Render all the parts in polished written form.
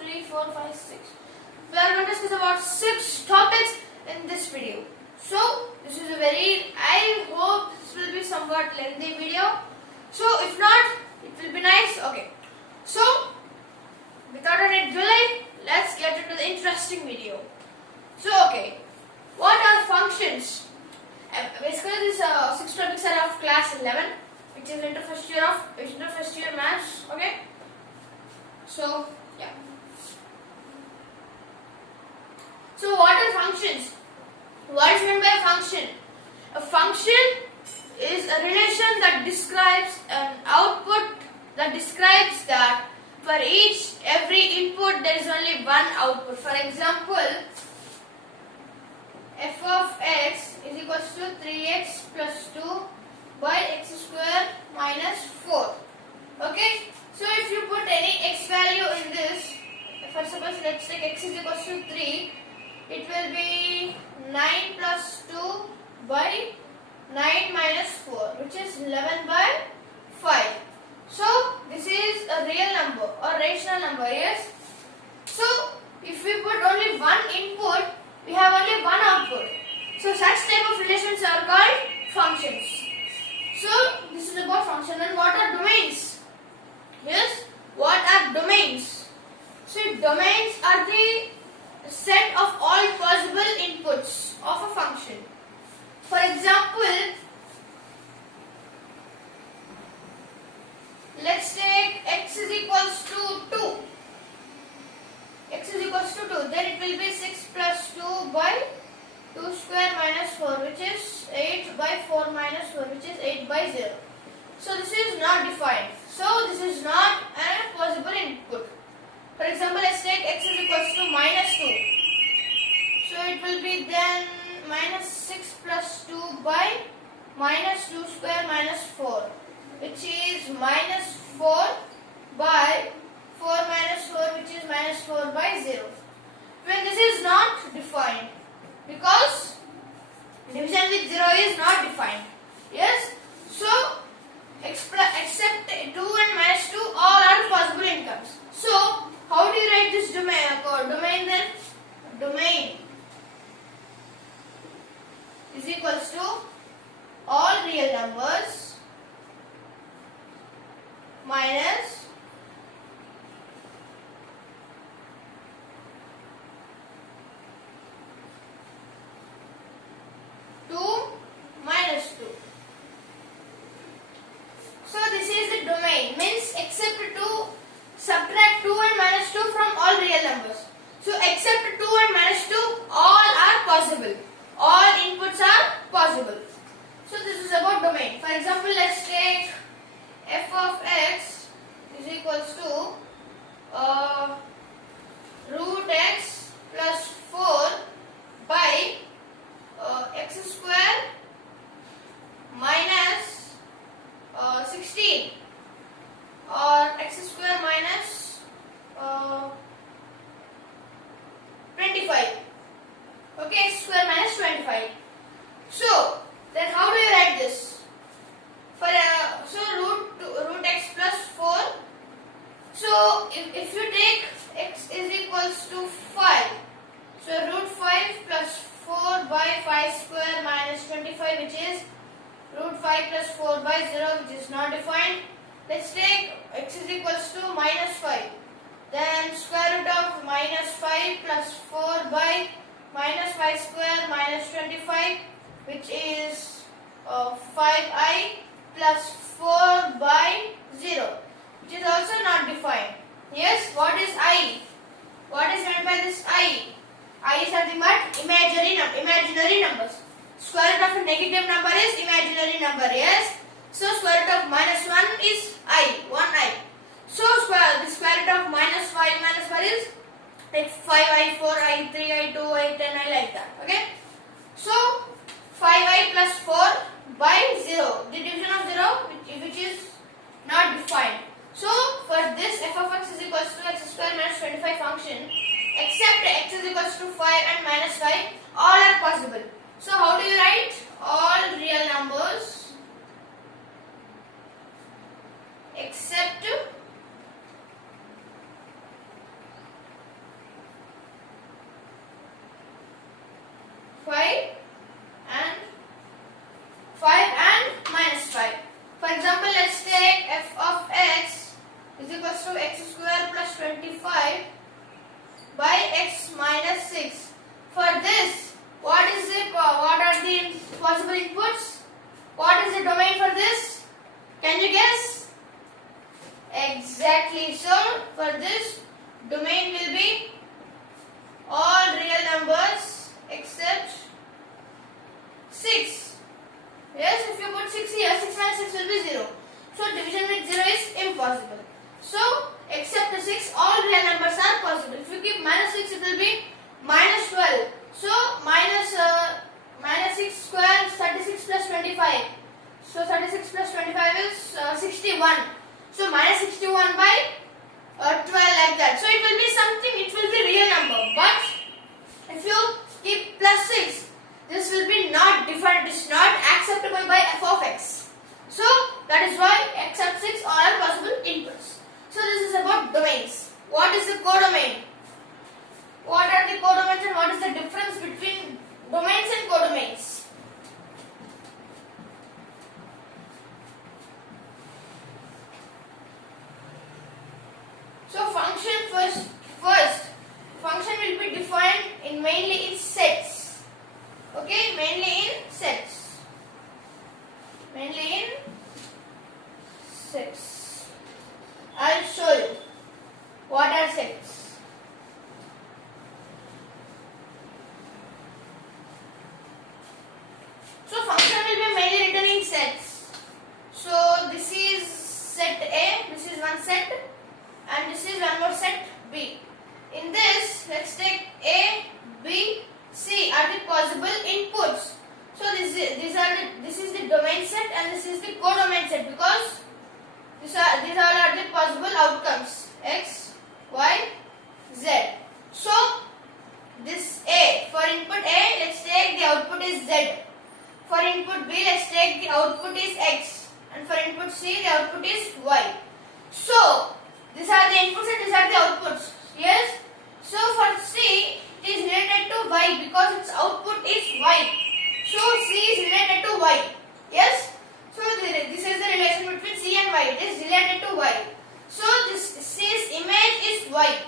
3, 4, 5, 6. We are going to discuss about 6 topics in this video. So this is a I hope this will be somewhat lengthy video. So if not, it will be nice. Okay. So without any delay, let's get into the interesting video. So okay, what are functions? Basically, these 6 topics are of class 11, which is into first year maths. Okay. So yeah. So what are functions? What is meant by a function? A function is a relation that describes an output, that describes that for every input there is only one output. For example, f of x is equals to 3x plus 2 by x square minus 4. Okay, so if you put any x value in this, for suppose let's take x is equals to 3, it will be 9 plus 2 by 9 minus 4, which is 11 by 5. So this is a real number or rational number, yes. So if we put only one input, we have only one output. So such type of relations are called functions. So this is about function. And what are domains? Yes, what are domains? So domains are the set of all possible inputs of a function. For example, let's take x is equals to 2. X is equals to 2. Then it will be 6 plus 2 by 2 square minus 4, which is 8 by 4 minus 4, which is 8 by 0. So this is not defined. So this is not a possible input. For example, let's take x is equals to minus 2. So it will be then minus 6 plus 2 by minus 2 square minus 4, which is minus 4 by 4 minus 4, which is minus 4 by 0. When this is not defined, because division with 0 is not defined. Yes. So except 2 and minus 2, all are possible incomes. So how do you write this domain then? Domain is equals to all real numbers minus minus 2. So this is the domain, means except 2, subtract 2 and minus 2 from all real numbers. So except 2 and minus 2, all are possible. All inputs are possible. So this is about domain. For example, let's take f of x is equals to root x plus 4 by x square minus 16 or x square minus 25. Okay, x square minus 25. So then how do you write this? For so root x plus 4. So if you take x is equals to 5, so root 5 plus 4 by 5 square minus 25, which is root 5 plus 4 by 0, which is not defined. Let's take x is equals to minus 5. Then square root of minus 5 plus 4 by minus 5 square minus 25, which is 5i plus 4 by 0, which is also not defined. Yes, what is I? What is meant by this I? I is nothing but imaginary numbers. Square root of a negative number is imaginary number. Yes. So square root of minus 1 is I, 1i. So the square root of minus 5 is like 5i, 4i, 3i, 2i, 10i, like that. Okay. So 5i plus 4 by 0, the division of 0, which is not defined. So for this f of x is equals to x square minus 25 function, except x is equals to 5 and minus 5, all are possible. So how do you write? All real numbers except square plus 25 by x minus 6. For this, what are the possible inputs? What is the domain for this? Can you guess? Exactly. So for this, domain will be all real numbers except 6. Yes, if you put 6 here, 6 minus 6 will be 0. So division with 0 is impossible. So except the 6, all real numbers are possible. If you keep minus 6, it will be minus 12. So minus 6 square is 36 plus 25. So 36 plus 25 is 61. So minus 61 by 12 like that. So it will be something, it will be real number. But if you keep plus 6, this will be not different, it is not acceptable by f of x. So that is why except 6 all are possible inputs. So this is about domains. What is the codomain? What are the codomains and what is the difference between domains and codomains? So function first function will be defined mainly in sets. Okay, mainly in sets. Mainly in sets. I'll show you what are sets. So function will be mainly written in sets. So this is set A, this is one set, and this is one more set B. In this, let's take A, B, C are the possible inputs. So this is the domain set and this is the codomain set, because these all are the possible outcomes x, y, z. So this A, for input A, let's take the output is z. For input B, let's take the output is x, and for input C, the output is y. So these are the inputs and these are the outputs. Yes. So for C, it is related to y because its output is y. So C is related to y. Yes. So this is the relation between C and y. It is related to y. So this C's image is y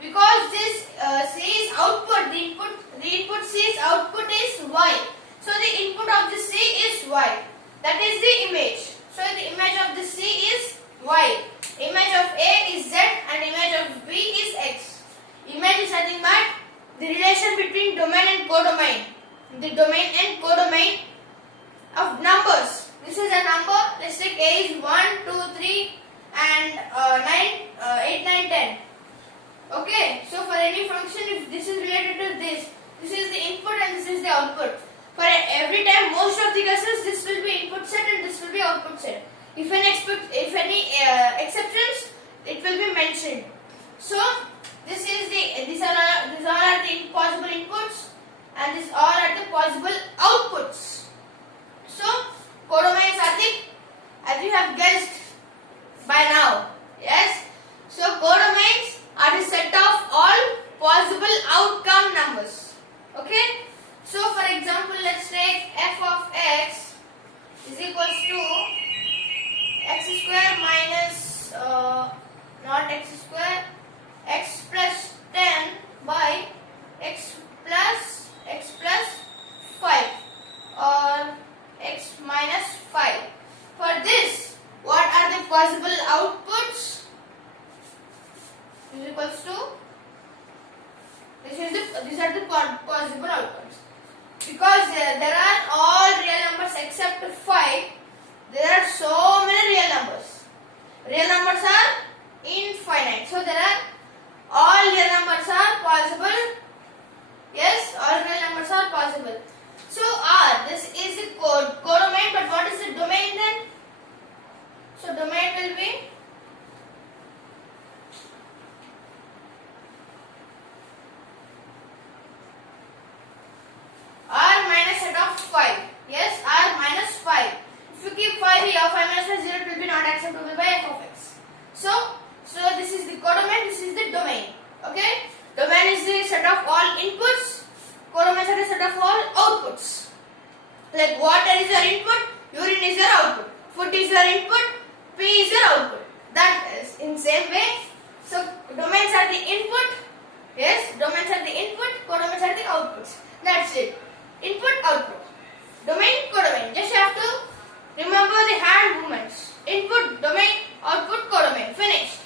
because this C's output, the input C's output is y. So the input of the C is y. That is the image. So the image of the C is y. Image of A is z and image of B is x. Image is nothing but the relation between domain and codomain. The domain and codomain of numbers. This is a number. Let's take A is 1, 2, 3 and 8, 9, 10. Okay. So for any function, if this is related to this is the input and this is the output. For every time, most of the cases, this will be input set and this will be output set. If any exceptions, it will be mentioned. So these all are the possible inputs and these all are the possible outputs. So codomains are the, as you have guessed by now. Yes. So codomains are the set of all possible outcome numbers. Okay. So for example, let's take f of x is equals to x square minus not x square, x plus 10 by x plus 5 or x minus 5. For this, what are the possible outputs? Is equals to these are the possible outcomes. Because there are all real numbers except 5. There are so many real numbers. Real numbers are infinite. So there are all real numbers are possible. Yes, all real numbers are possible. So R, this is the codomain, but what is the domain then? So domain will be R minus set of 5. Yes, R minus 5. If you keep 5 here, 5 minus 5, 0, it will be not acceptable by f of x. So this is the codomain, this is the domain. Okay? Domain is the set of all inputs. Codomain is the set of all outputs. Like water is your input, urine is your output. Food is your input, pee is your output. That is in same way, So domains are the input. Yes, domains are the input, codomains are the outputs. That's it. Input, output. Domain, codomain. Just have to remember the hand movements. Input, domain, output, codomain. Finished.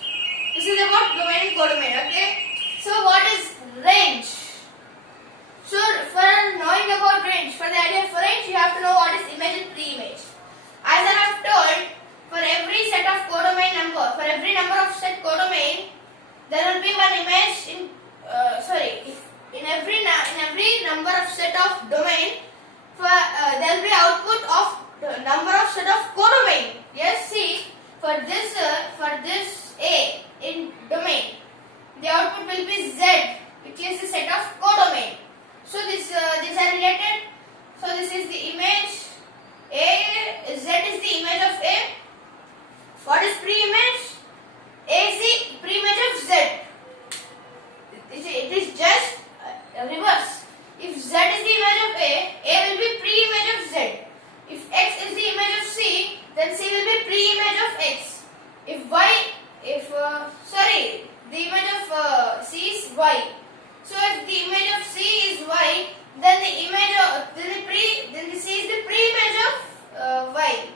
This is about domain and codomain. Okay. So what is range? So for knowing about range, for the idea of range, you have to know what is image and pre-image. As I have told, for every set of codomain number, for every number of set codomain, there will be one image in in every number of set of domain, for there will be output of the number of set of codomain. Yes, see, for this A in domain, the output will be Z, which is the set of codomain. So these are related. So this is the image A, Z is the image of A. What is pre-image? A is the pre-image of Z. It is just reverse. If Z is the image of A will be pre-image of Z. If X is the image of C, then C will be pre-image of X. If the image of C is Y. So if the image of C is Y, then the C is the pre-image of Y.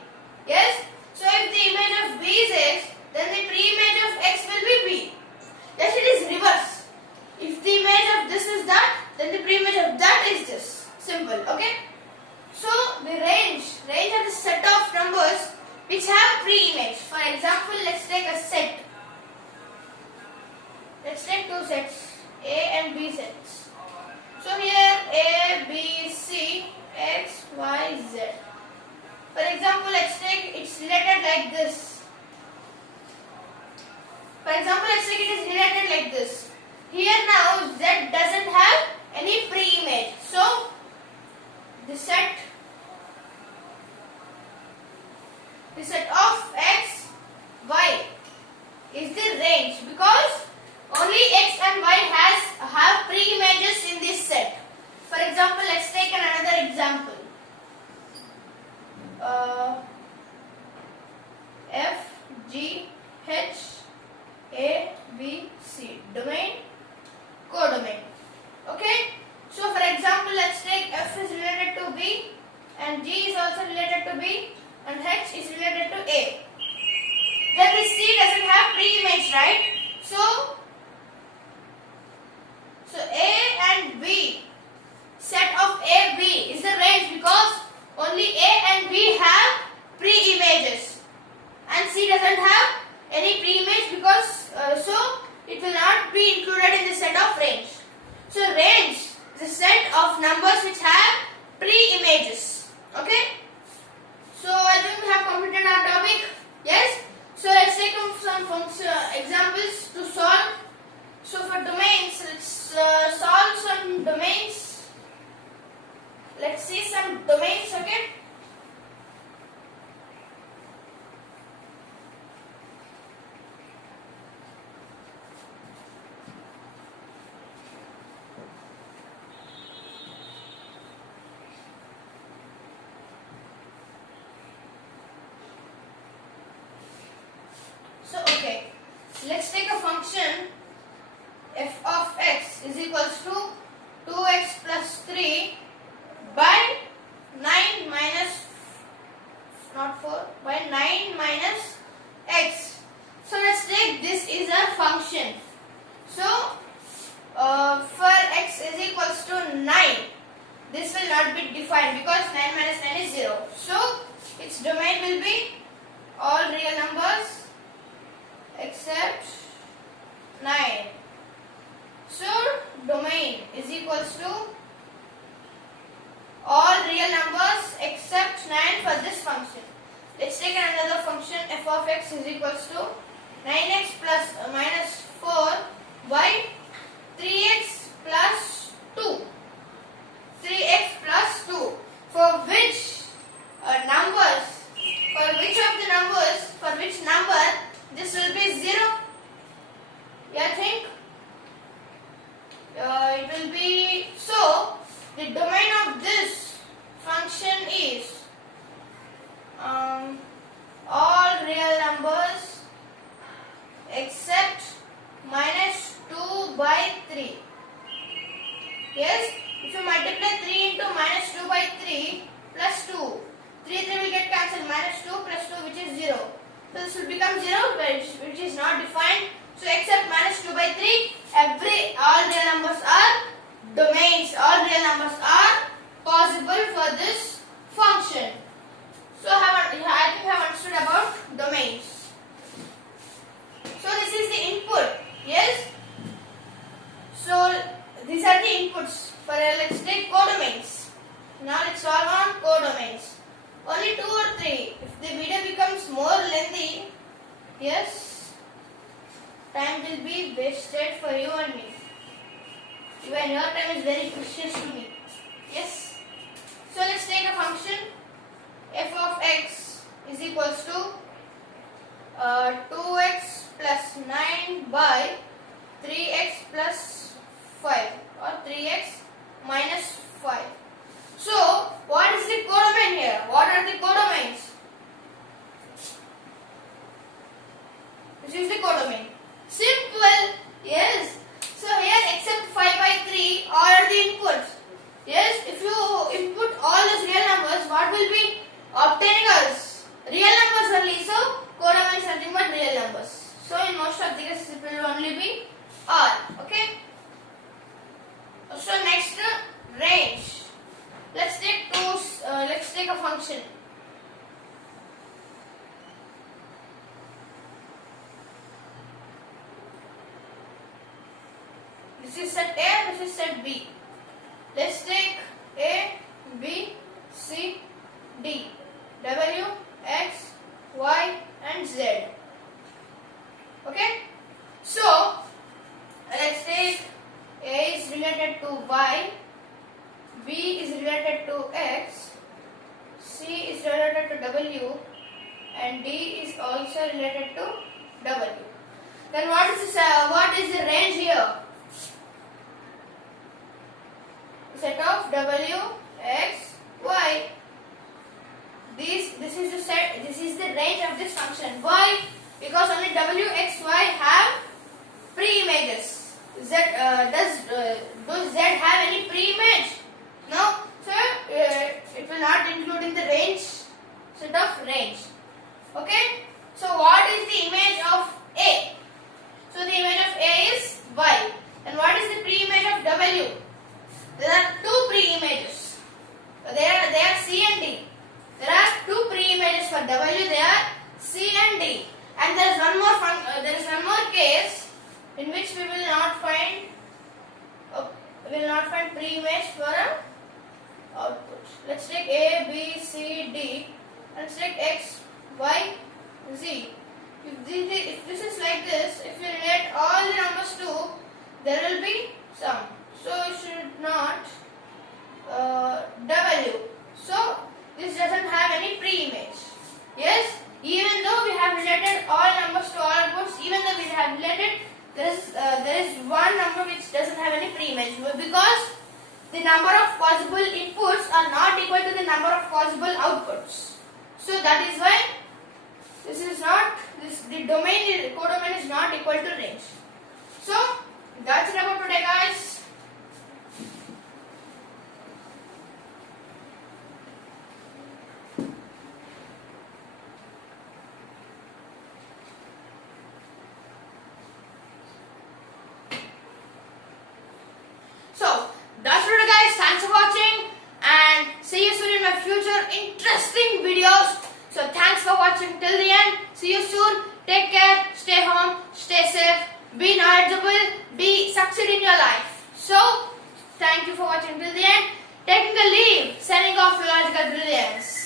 Yes. So if the image of B is X, then the pre-image of X will be B. Yes, it is reverse. If the image of this is that, then the pre-image of that is this. Simple. Okay. So the range are the set of numbers which have pre-image. For example, let's take a set. Let's take two sets, A and B sets. So here A, B, C, X, Y, Z. For example, let's take it's related like this. For example, let's take it is related like this. Here now Z doesn't have any pre-image. So the set of X, Y is the range because only X and Y have pre-images in this set. For example, let's take another example. F, G, H, A, B, C. Domain, codomain. Okay. So for example, let's take F is related to B and G is also related to B and H is related to A. Then this C doesn't have pre-image, right? So A and B, set of A, B is the range because only A and B have pre-images and C doesn't have any pre-image because so it will not be included in the set of range. So range is a set of numbers which have pre-images. Okay. So I think we have completed our topic. Yes. So let's take some examples to solve. So for domains, let's solve some domains. Let's see some domains. Okay. So okay, let's take a function f of x is equals to 2x plus 3 by 9 minus not 4 by 9 minus x. So let's take this is a function. So for x is equals to 9, this will not be defined because 9 minus 9 is 0. So its domain will be all real numbers except 9. So domain is equals to all real numbers except 9 for this function. Let's take another function f of x is equals to 9x plus minus 4 by 3x plus 2. 3x plus 2 for which number this will be 0. Yeah, think it will be so. The domain of this function is all real numbers except by 3. Yes, if you multiply 3 into minus 2 by 3 plus 2, 3 will get cancelled, minus 2 plus 2 which is 0. So this will become 0 which is not defined. So except minus 2 by 3, all real numbers are domains. All real numbers are possible for this function. So I think you have understood about domains. So this is the input. Yes. So these are the inputs. For let's take codomains. Now let's solve on codomains. Only 2 or 3. If the video becomes more lengthy, yes, time will be wasted for you and me. Even your time is very precious to me. Yes. So let's take a function. F of x is equals to 2x plus 9 by 3x plus 5 or 3x minus 5. So, what is the codomain here? What are the codomains? This is the codomain. Simple. Yes. So, here except 5 by 3 all are the inputs. Yes. If you input all these real numbers, what will be obtaining us? Real numbers only. So, codomain is nothing but real numbers. So, in most of the cases, it will only be R. Okay. So, next range. Let's take a function. This is set A, this is set B. Let's take A, B, C, D, W, X, Y and Z. Okay? So, let's take A is related to Y, B is related to X, C is related to W and D is also related to W. Then what is the range here? Set of W, X, Y. This is the range of this function. Why? Because only W, X, Y have preimages. Does Z have any preimage? No. So it will not include in the range, set of range. Okay. So what is the image of A? So the image of A is Y. And what is the preimage of W? There are two preimages. They are C and D. There are two preimages for W. They are C and D. And there is one more case in which we will not find preimage for a output. Let's take A, B, C, D. Let's take X, Y, Z. If this is like this, if you relate all the numbers to, there will be sum. So you should not W. So this doesn't have any preimage. Yes, even though we have related all numbers to all outputs, even though we have related, there is one number which doesn't have any preimage because the number of possible inputs are not equal to the number of possible outputs. So that is why the codomain is not equal to range. So that's it about today, guys. So that's it, guys. Thanks for watching and see you soon in my future interesting videos. So thanks for watching till the end. See you soon. Take care. Stay home. Stay safe. Be knowledgeable. Succeed in your life. So thank you for watching till the end. Taking the leave. Signing off, Logical Brilliance.